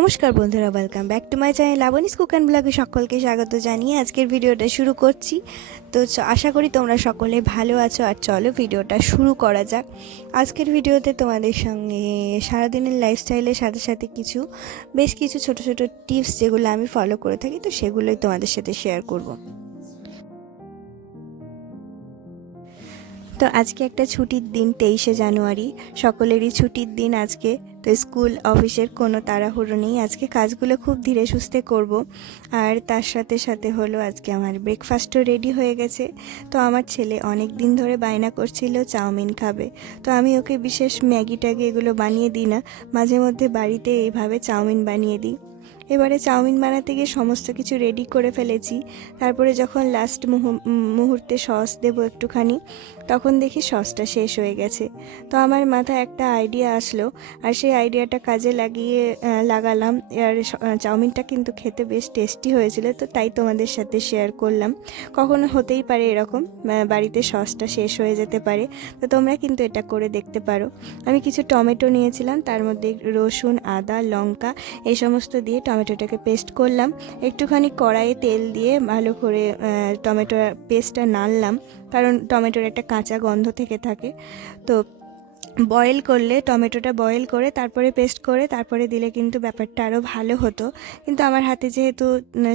নমস্কার বন্ধুরা, welcome back to my channel Laboni's cook and ব্লগে সকলকে স্বাগত জানিয়ে আজকের ভিডিওটা শুরু করছি। তো আশা করি তোমরা সকলে ভালো আছো। আর চলো ভিডিওটা শুরু করা যাক। আজকের ভিডিওতে তোমাদের সঙ্গে সারাদিনের লাইফস্টাইলের সাথে সাথে বেশ কিছু ছোট ছোট টিপস যেগুলো আমি ফলো করে থাকি, তো সেগুলোই তোমাদের সাথে শেয়ার করব। তো আজকে একটা ছুটির দিন, 23শে জানুয়ারি, সকলেরই ছুটির দিন আজকে। তো স্কুল অফিসের কোনো তাড়াহুড়ো নেই, আজকে কাজগুলো খুব ধীরে সুস্থে করব। আর তার সাথে সাথে হলো আজকে আমার ব্রেকফাস্টও রেডি হয়ে গেছে। তো আমার ছেলে অনেক দিন ধরে বায়না করছিল চাউমিন খাবে, তো আমি ওকে বিশেষ ম্যাগি ট্যাগি এগুলো বানিয়ে দিই না, মাঝে মধ্যে বাড়িতে এইভাবে চাউমিন বানিয়ে দিই। এবারে চাউমিন বানাতে গিয়ে সমস্ত কিছু রেডি করে ফেলেছি। তারপরে যখন লাস্ট মুহূর্তে সস দেবো একটুখানি, তখন দেখি সসটা শেষ হয়ে গেছে। তো আমার মাথায় একটা আইডিয়া আসলো, আর সেই আইডিয়াটা কাজে লাগালাম। আর চাউমিনটা কিন্তু খেতে বেশ টেস্টি হয়েছিল, তো তাই তোমাদের সাথে শেয়ার করলাম। কখনো হতেই পারে এরকম, বাড়িতে সসটা শেষ হয়ে যেতে পারে, তো তোমরা কিন্তু এটা করে দেখতে পারো। আমি কিছু টমেটো নিয়েছিলাম, তার মধ্যে রসুন, আদা, লঙ্কা এই সমস্ত দিয়ে টমেটোটাকে পেস্ট করলাম। একটুখানি কড়াইয়ে তেল দিয়ে ভালো করে টমেটোর পেস্টটা নাড়লাম, কারণ টমেটোর একটা কাঁচা গন্ধ থেকে থাকে। তো বয়েল করলে, টমেটোটা বয়েল করে তারপরে পেস্ট করে তারপরে দিলে কিন্তু ব্যাপারটা আরও ভালো হতো। কিন্তু আমার হাতে যেহেতু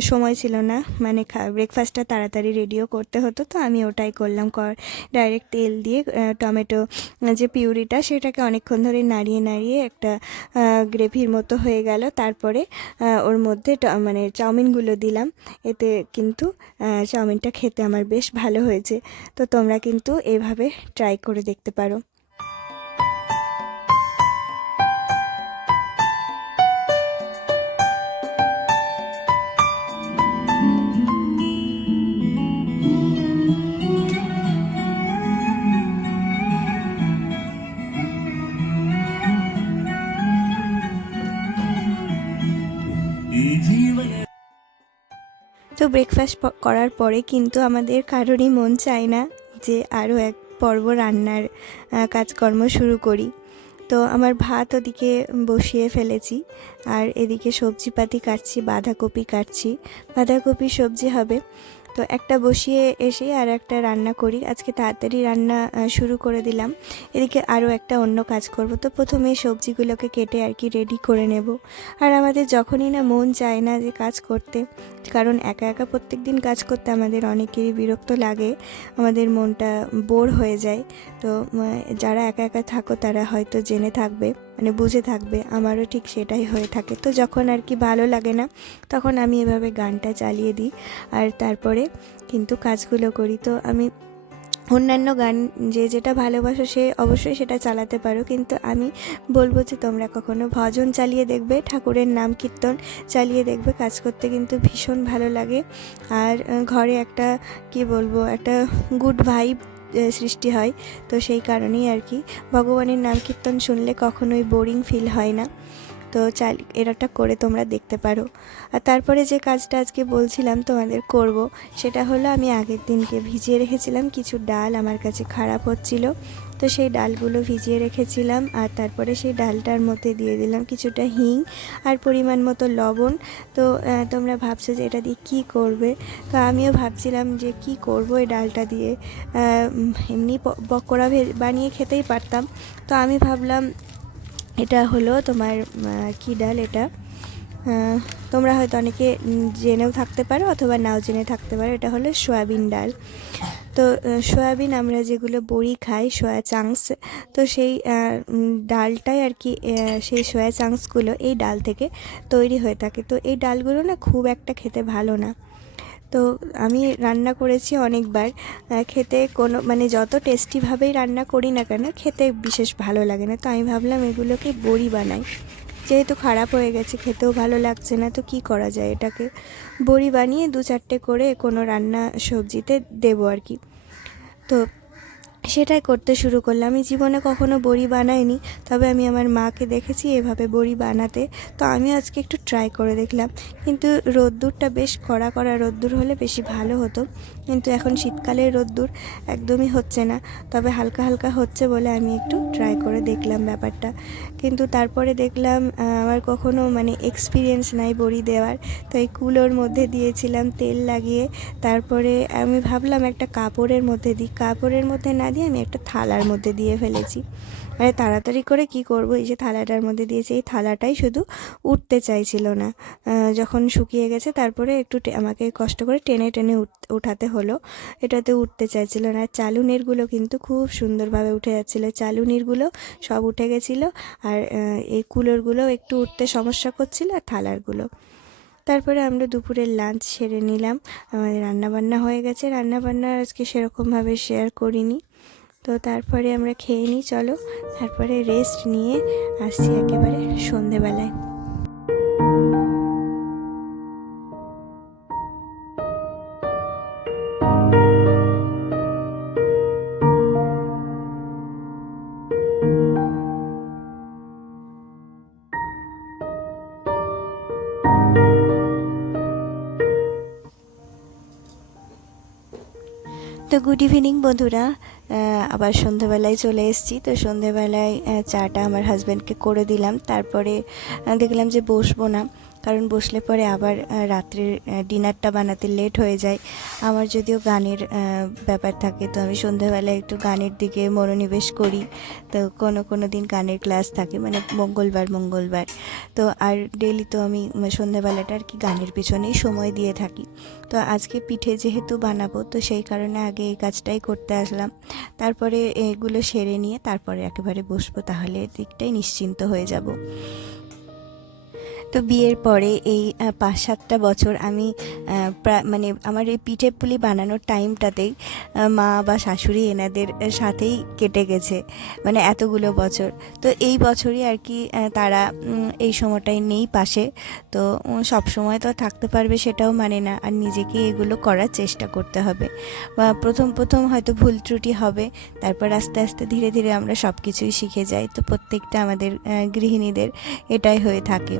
সময় ছিল না, মানে ব্রেকফাস্টটা তাড়াতাড়ি রেডিও করতে হতো, তো আমি ওটাই করলাম। ডাইরেক্ট তেল দিয়ে টমেটো যে পিউরিটা, সেটাকে অনেকক্ষণ ধরে নাড়িয়ে নাড়িয়ে একটা গ্রেভির মতো হয়ে গেল। তারপরে ওর মধ্যে মানে চাউমিনগুলো দিলাম। এতে কিন্তু চাউমিনটা খেতে আমার বেশ ভালো হয়েছে। তো তোমরা কিন্তু এভাবে ট্রাই করে দেখতে পারো। তো ব্রেকফাস্ট করার পরে কিন্তু আমাদের কারোরই মন চায় না যে আরও এক পর্ব রান্নার কাজকর্ম শুরু করি। তো আমার ভাত ওদিকে বসিয়ে ফেলেছি, আর এদিকে সবজিপাতি কাটছি, বাঁধাকপি সবজি হবে। তো একটা বসিয়ে এসে আর একটা রান্না করি, আজকে তাড়াতাড়ি রান্না শুরু করে দিলাম। এদিকে আরও একটা অন্য কাজ করব। তো প্রথমে সবজিগুলোকে কেটে আর কি রেডি করে নেব। আর আমাদের যখনই না মন চায় না যে কাজ করতে, কারণ একা একা প্রত্যেক দিন কাজ করতে আমাদের অনেকেরই বিরক্ত লাগে, আমাদের মনটা বোর হয়ে যায়। তো যারা একা একা থাকো তারা হয়তো জেনে থাকবে, মানে বুঝে থাকবে, আমারও ঠিক সেটাই হয়ে থাকে। তো যখন আর কি ভালো লাগে না, তখন আমি এভাবে গানটা চালিয়ে দিই আর তারপরে কিন্তু কাজগুলো করি। তো আমি অন্যান্য গান যে যেটা ভালোবাসো সে অবশ্যই সেটা চালাতে পারো, কিন্তু আমি বলবো যে তোমরা কখনো ভজন চালিয়ে দেখবে, ঠাকুরের নাম কীর্তন চালিয়ে দেখবে, কাজ করতে কিন্তু ভীষণ ভালো লাগে। আর ঘরে একটা একটা গুড ভাইব সৃষ্টি হয়। তো সেই কারণেই আর কি ভগবানের নাম কীর্তন শুনলে কখনোই বোরিং ফিল হয় না। তো এরাটা করে তোমরা দেখতে পারো। আর তারপরে যে কাজটা আজকে বলছিলাম তোমাদের করব, সেটা হলো আমি আগের দিনকে ভিজিয়ে রেখেছিলাম কিছু ডাল, আমার কাছে খারাপ হচ্ছিল, তো সেই ডালগুলো ভিজিয়ে রেখেছিলাম। আর তারপরে সেই ডালটার মধ্যে দিয়ে দিলাম কিছুটা হিং আর পরিমাণ মতো লবণ। তো তোমরা ভাবছো যে এটা দিয়ে কী করবে, তো আমিও ভাবছিলাম যে কি করব এই ডালটা দিয়ে। এমনি পকোড়া বানিয়ে খেতেই পারতাম। তো আমি ভাবলাম এটা হলো তোমার কি ডাল, এটা তোমরা হয়তো অনেকে জেনেও থাকতে পারো অথবা নাও জেনে থাকতে পারো, এটা হলো সয়াবিন ডাল। তো সয়াবিন আমরা যেগুলো বড়ি খাই, সয়া চাংস, তো সেই ডালটাই আর কি, সেই সয়া চাংসগুলো এই ডাল থেকে তৈরি হয়ে থাকে। তো এই ডালগুলো না খুব একটা খেতে ভালো না। তো আমি রান্না করেছি অনেকবার, খেতে কোনো মানে যত টেস্টিভাবেই রান্না করি না কেন, খেতে বিশেষ ভালো লাগে না। তো আমি ভাবলাম এগুলোকে বড়ি বানাই, যেহেতু খারাপ হয়ে গেছে, খেতেও ভালো লাগছে না, তো কি করা যায়, এটাকে বড়ি বানিয়ে 2-4টে করে কোনো রান্না সবজিতে দেবো আর কি। তো সেটাই করতে শুরু করলাম। আমি জীবনে কখনো বড়ি বানাইনি, তবে আমি আমার মাকে দেখেছি এভাবে বড়ি বানাতে, তো আমি আজকে একটু ট্রাই করে দেখলাম। কিন্তু রোদ্দুরটা বেশ কড়া কড়া রোদ্দুর হলে বেশি ভালো হতো, কিন্তু এখন শীতকালের রোদ্দুর একদমই হচ্ছে না, তবে হালকা হালকা হচ্ছে বলে আমি একটু ট্রাই করে দেখলাম ব্যাপারটা। কিন্তু তারপরে দেখলাম আমার কখনো মানে এক্সপিরিয়েন্স নাই বড়ি দেওয়ার, তো এই কুলোর মধ্যে দিয়েছিলাম তেল লাগিয়ে। তারপরে আমি ভাবলাম একটা কাপড়ের মধ্যে দিই, কাপড়ের মধ্যে না দিয়ে আমি একটা থালার মধ্যে দিয়ে ফেলেছি। মানে তাড়াতাড়ি করে কি করব, এই যে থালাটার মধ্যে দিয়েছি, এই থালাটাই শুধু উঠতে চাইছিল না। যখন শুকিয়ে গেছে তারপরে একটু আমাকে কষ্ট করে টেনে টেনে উঠাতে হলো, এটাতে উঠতে চাইছিল না। আর চালুনিরগুলো কিন্তু খুব সুন্দরভাবে উঠে যাচ্ছিলো, চালুনিরগুলো সব উঠে গেছিলো, আর এই কুলোরগুলো একটু উঠতে সমস্যা করছিল, আর থালারগুলো। তারপরে আমরা দুপুরের লাঞ্চ সেরে নিলাম, আমাদের রান্নাবান্না হয়ে গেছে। রান্নাবান্না আজকে সেরকমভাবে শেয়ার করিনি, তো তারপরে আমরা খেয়ে নিই চলো, তারপরে রেস্ট নিয়ে আসছি একেবারে সন্ধেবেলায়। তো গুড ইভিনিং বন্ধুরা, আবার সন্ধেবেলায় চলে এসেছি। তো সন্ধেবেলায় চাটা আমার হাজব্যান্ডকে করে দিলাম, তারপরে দেখলাম যে বসবো না, কারণ বসলে পরে আবার রাত্রের ডিনারটা বানাতে লেট হয়ে যায়। আমার যদিও গানের ব্যাপার থাকে, তো আমি সন্ধেবেলায় একটু গানের দিকে মনোনিবেশ করি। তো কোনো দিন গানের ক্লাস থাকে, মানে মঙ্গলবার। তো আর ডেলি তো আমি সন্ধেবেলাটা আর কি গানের পিছনেই সময় দিয়ে থাকি। তো আজকে পিঠে যেহেতু বানাবো, তো সেই কারণে আগে এই কাজটাই করতে আসলাম। তারপরে এগুলো সেরে নিয়ে তারপরে একেবারে বসবো, তাহলে দিকটাই নিশ্চিন্ত হয়ে যাব। তো বিয়ের পরে এই 5-7টা বছর আমি মানে আমার এই পিঠে পুলি বানানোর টাইমটাতেই মা বা শাশুড়ি এনাদের সাথেই কেটে গেছে, মানে এতগুলো বছর। তো এই বছরই আর কি তারা এই সময়টাই নেই পাশে, তো সব সময় তো থাকতে পারবে সেটাও মানে না, আর নিজেকে এগুলো করার চেষ্টা করতে হবে। প্রথম হয়তো ভুল ত্রুটি হবে, তারপর আস্তে আস্তে ধীরে ধীরে আমরা সব কিছুই শিখে যাই। তো প্রত্যেকটা আমাদের গৃহিণীদের এটাই হয়ে থাকে।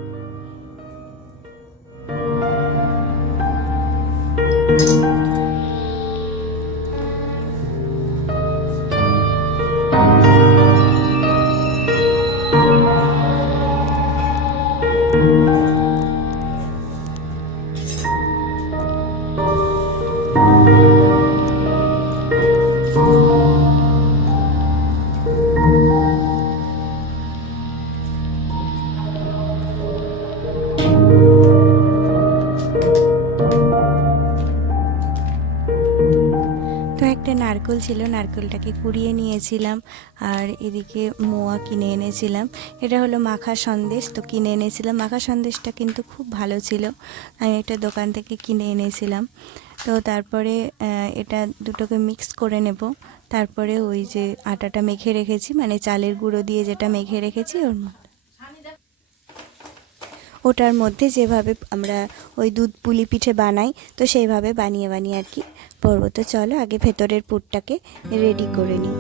তো একটা নারকেল ছিল, নারকেলটাকে কুড়িয়ে নিয়েছিলাম, আর এদিকে মোয়া কিনে এনেছিলাম। এটা হলো মাখা সন্দেশ, তো কিনে এনেছিলাম। মাখা সন্দেশটা কিন্তু খুব ভালো ছিল, আমি একটা দোকান থেকে কিনে এনেছিলাম। তো তারপরে এটা দুটোকে মিক্স করে নেব। তারপরে ওই যে আটাটা মেখে রেখেছি, মানে চালের গুঁড়ো দিয়ে যেটা মেখে রেখেছি, ওটার মধ্যে যেভাবে আমরা ওই দুধ পুলি পিঠে বানাই, তো সেইভাবে বানিয়ে বানিয়ে আর কি পরবো। তো চলো আগে ভেতরের পুরটাকে রেডি করে নিই।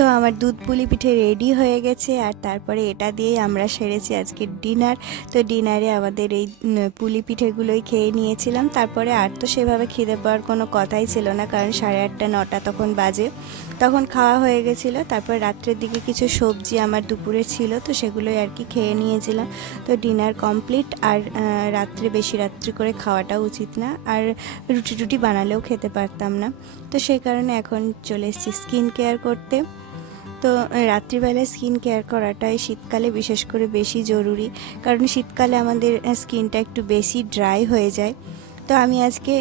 তো আমার দুধ পুলি পিঠে রেডি হয়ে গেছে, আর তারপরে এটা দিয়েই আমরা সেরেছি আজকের ডিনার। তো ডিনারে আমাদের এই পুলি পিঠেগুলোই খেয়ে নিয়েছিলাম। তারপরে আর তো সেভাবে খিদে পাওয়ার কোনো কথাই ছিল না, কারণ 8:30-9টা তখন বাজে, তখন খাওয়া হয়ে গেছিলো। তারপর রাত্রের দিকে কিছু সবজি আমার দুপুরে ছিল, তো সেগুলোই আর কি খেয়ে নিয়েছিলাম। তো ডিনার কমপ্লিট, আর রাত্রে বেশি রাত্রি করে খাওয়াটা উচিত না, আর রুটি টুটি বানালেও খেতে পারতাম না। তো সেই কারণে এখন চলে এসেছি স্কিন কেয়ার করতে। তো রাত্রিবেলায় স্কিন কেয়ার করাটাই শীতকালে বিশেষ করে বেশি জরুরি, কারণ শীতকালে আমাদের স্কিনটা একটু বেশি ড্রাই হয়ে যায়। তো আমি আজকে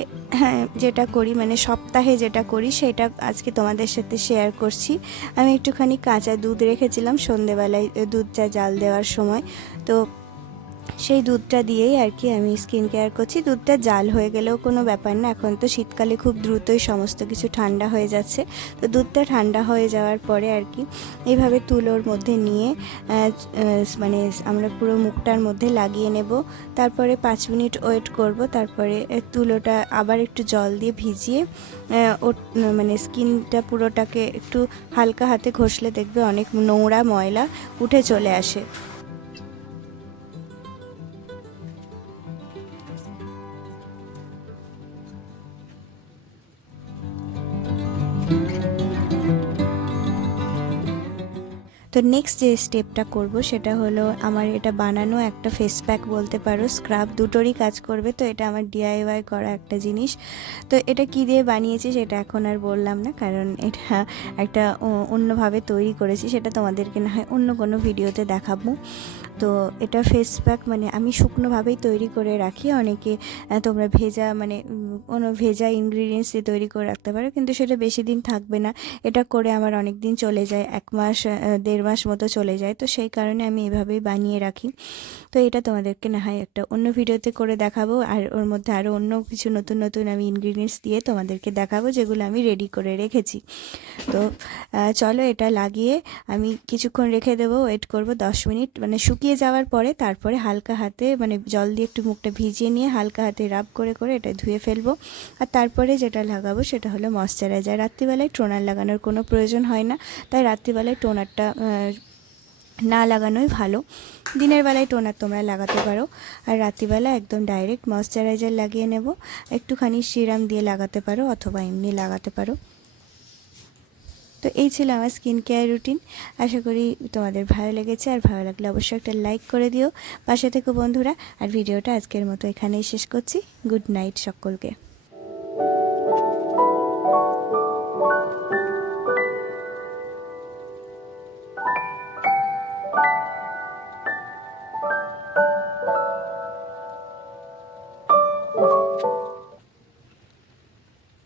যেটা করি, মানে সপ্তাহে যেটা করি সেটা আজকে তোমাদের সাথে শেয়ার করছি। আমি একটুখানি কাঁচা দুধ রেখেছিলাম সন্ধেবেলায় দুধটা জাল দেওয়ার সময়, তো সেই দুধটা দিয়েই আর কি আমি স্কিন কেয়ার করছি। দুধটা জাল হয়ে গেলেও কোনো ব্যাপার না, এখন তো শীতকালে খুব দ্রুতই সমস্ত কিছু ঠান্ডা হয়ে যাচ্ছে। তো দুধটা ঠান্ডা হয়ে যাওয়ার পরে আর কি এইভাবে তুলোর মধ্যে নিয়ে মানে আমরা পুরো মুখটার মধ্যে লাগিয়ে নেব। তারপরে 5 মিনিট ওয়েট করব, তারপরে তুলোটা আবার একটু জল দিয়ে ভিজিয়ে মানে স্কিনটা পুরোটাকে একটু হালকা হাতে ঘষলে দেখবে অনেক নোংরা ময়লা উঠে চলে আসে। তো নেক্সট যে স্টেপটা করব সেটা হলো আমার এটা বানানো একটা ফেস প্যাক বলতে পারো, স্ক্রাব, দুটোরই কাজ করবে। তো এটা আমার ডিআইওয়াই করা একটা জিনিস। তো এটা কি দিয়ে বানিয়েছি সেটা এখন আর বললাম না, কারণ এটা একটা অন্যভাবে তৈরি করেছি, সেটা তোমাদেরকে না হয় অন্য কোনো ভিডিওতে দেখাবো। তো এটা ফেস প্যাক মানে আমি শুকনোভাবেই তৈরি করে রাখি। অনেকে তোমরা ভেজা মানে কোনো ভেজা ইনগ্রিডিয়েন্টস দিয়ে তৈরি করে রাখতে পারো, কিন্তু সেটা বেশি দিন থাকবে না। এটা করে আমার অনেক দিন চলে যায়, 1 মাস 1.5 মাস মতো চলে যায়। তো সেই কারণে আমি এভাবেই বানিয়ে রাখি। তো এটা তোমাদেরকে না হয় একটা অন্য ভিডিওতে করে দেখাবো, আর ওর মধ্যে আরও অন্য কিছু নতুন নতুন আমি ইনগ্রিডিয়েন্টস দিয়ে তোমাদেরকে দেখাবো, যেগুলো আমি রেডি করে রেখেছি। তো চলো এটা লাগিয়ে আমি কিছুক্ষণ রেখে দেবো, ওয়েট করব 10 মিনিট, মানে শুকিয়ে যাওয়ার পরে তারপরে হালকা হাতে মানে জল দিয়ে একটু মুখটা ভিজিয়ে নিয়ে হালকা হাতে রাব করে করে এটা ধুয়ে ফেলবো। আর তারপরে যেটা লাগাবো সেটা হলো ময়শ্চারাইজার। রাত্রিবেলায় টোনার লাগানোর কোনো প্রয়োজন হয় না, তাই রাত্রিবেলায় টোনারটা না লাগানোই ভালো। দিনের বেলায় টোনার তোমরা লাগাতে পারো, আর রাত্রিবেলা একদম ডাইরেক্ট ময়শ্চারাইজার লাগিয়ে নেব। একটুখানি সিরাম দিয়ে লাগাতে পারো অথবা এমনি লাগাতে পারো। তো এই ছিল আমার স্কিন কেয়ার রুটিন। আশা করি তোমাদের ভালো লেগেছে, আর ভালো লাগলে অবশ্যই একটা লাইক করে দিও, পাশে থেকো বন্ধুরা। আর ভিডিওটা আজকের মতো এখানেই শেষ করছি। গুড নাইট সকলকে।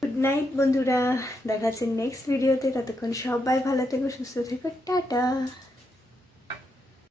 গুড নাইট বন্ধুরা, দেখা যাচ্ছে নেক্সট ভিডিওতে। ততক্ষণ সবাই ভালো থেকো, সুস্থ থেকো, টাটা।